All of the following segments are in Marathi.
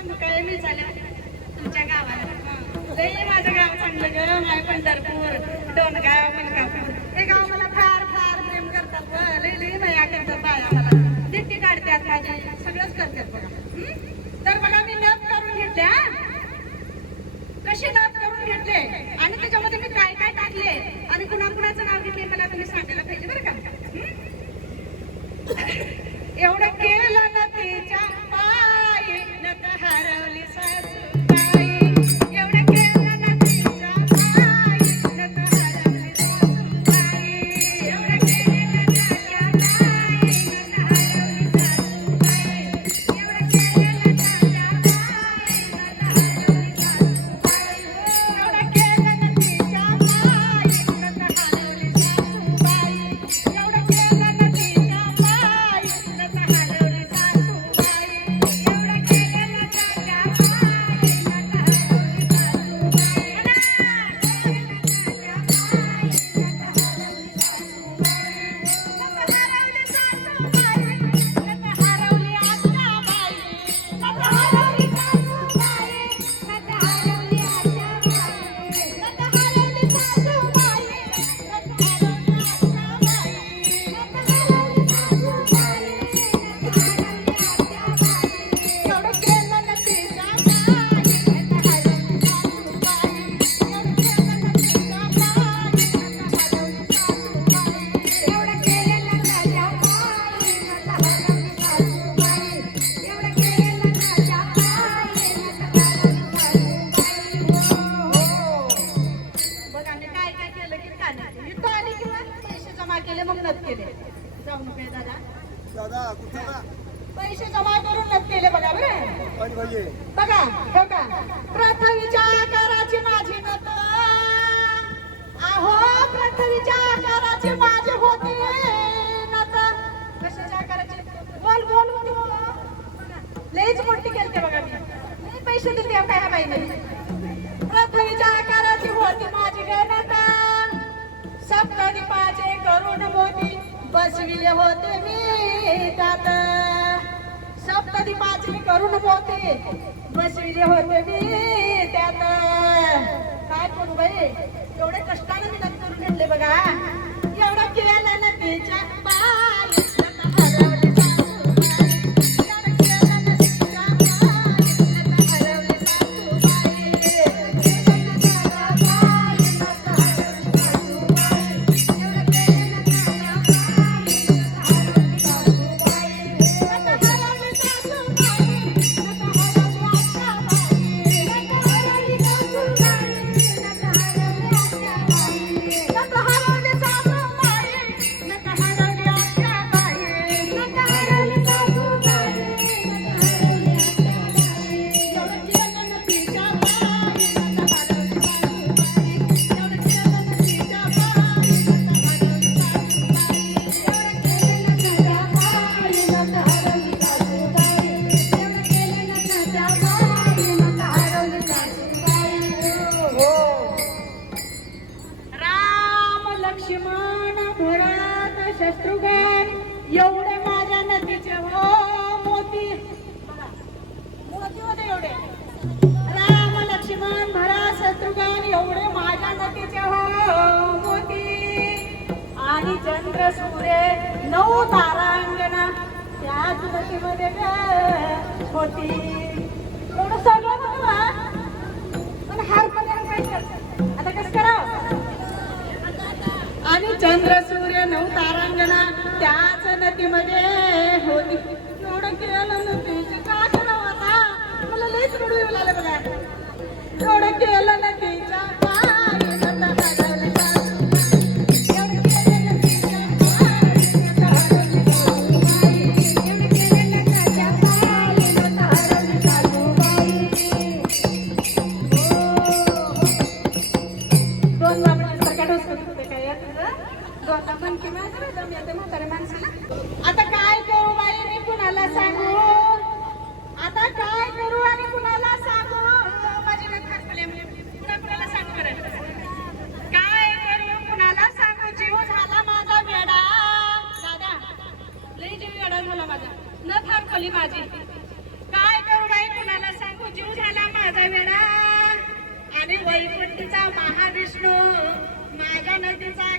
सांगू झाल्या तुमच्या गावाला. माझं गाव चांगलं ग. माय पंढरपूर मलकापूर. हे गाव मला फार फार प्रेम करतात ग. लय लय करतात बाया मला. दिट्टी काढतात माझे. सगळंच करतात बघा. तर बघा मी नथ करून घेतल्या. पैसे जमा करून नत केले बघा बरं. पण पाहिजे बघा हो का? पृथ्वीच्या आकाराची माझी नत. अहो पृथ्वीच्या आकाराची माझी होती नत. कशाच्या आकाराची? बोल बोल. बघा, लयच मोठी केलते बघा मी. लय पैसे दिले हो काय बाईने? पृथ्वीच्या आकाराची होती माझी गणता सप्तदीपाचे करुण मोती बसविले होते मी. त्यात सप्तदीपाचे करून मोती बसविले होते मी त्यात. काय करू बाई? एवढे कष्टाने मी करून घेतले बघा. लक्ष्मण भरत शत्रुघ्न एवढे माझ्या नदीचे हो मोती. मोती होते एवढे. राम लक्ष्मण भरत शत्रुघ्न एवढे माझ्या नदीचे हो मोती. आणि चंद्र सूर्य नऊ तारांगणा त्याच नदीमध्ये होती एवढं सगळं बघा. पण हार आता कसं करावं? आणि चंद्र सूर्य नऊ तारांगणा त्याच नदीमध्ये होती. एवढं केलं नदीचे का करावं आता. मला लईच रडू येऊ लागलं बघा. एवढं केलं नदीच्या नाही त्याचा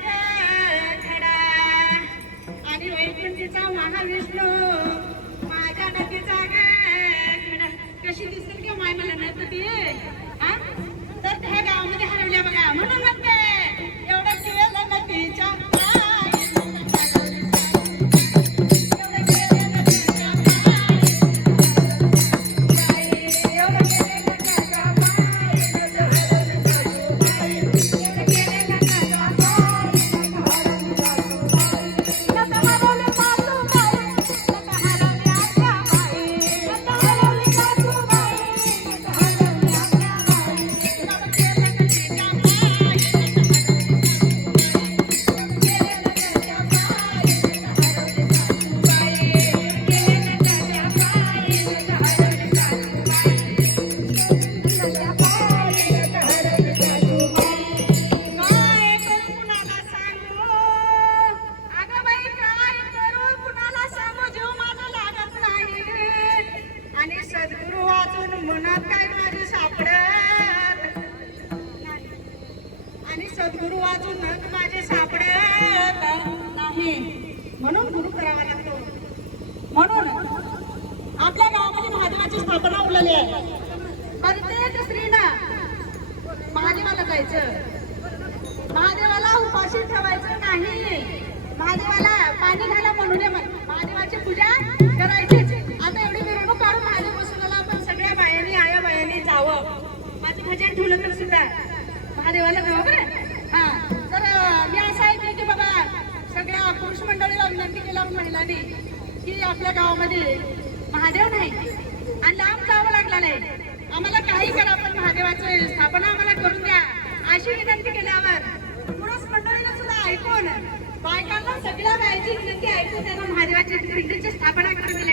म्हणून गुरु करावा लागतो. म्हणून आपल्या गावामध्ये महादेवाची स्थापना उरलेली आहे. प्रत्येक स्त्रीला महादेवाला जायचं. महादेवाला उपाशी ठेवायचं नाही. महिलांनी की आपल्या गावामध्ये महादेव नाही आणि लांब जावं लागला नाही. आम्हाला काही करा पण महादेवाचे स्थापना आम्हाला करून द्या अशी विनंती केल्यावर पुरुष मंडळीला सुद्धा ऐकून बायकांना सगळ्या बायची विनंती ऐकून त्यांना महादेवाची पिंडीची स्थापना करून दिली.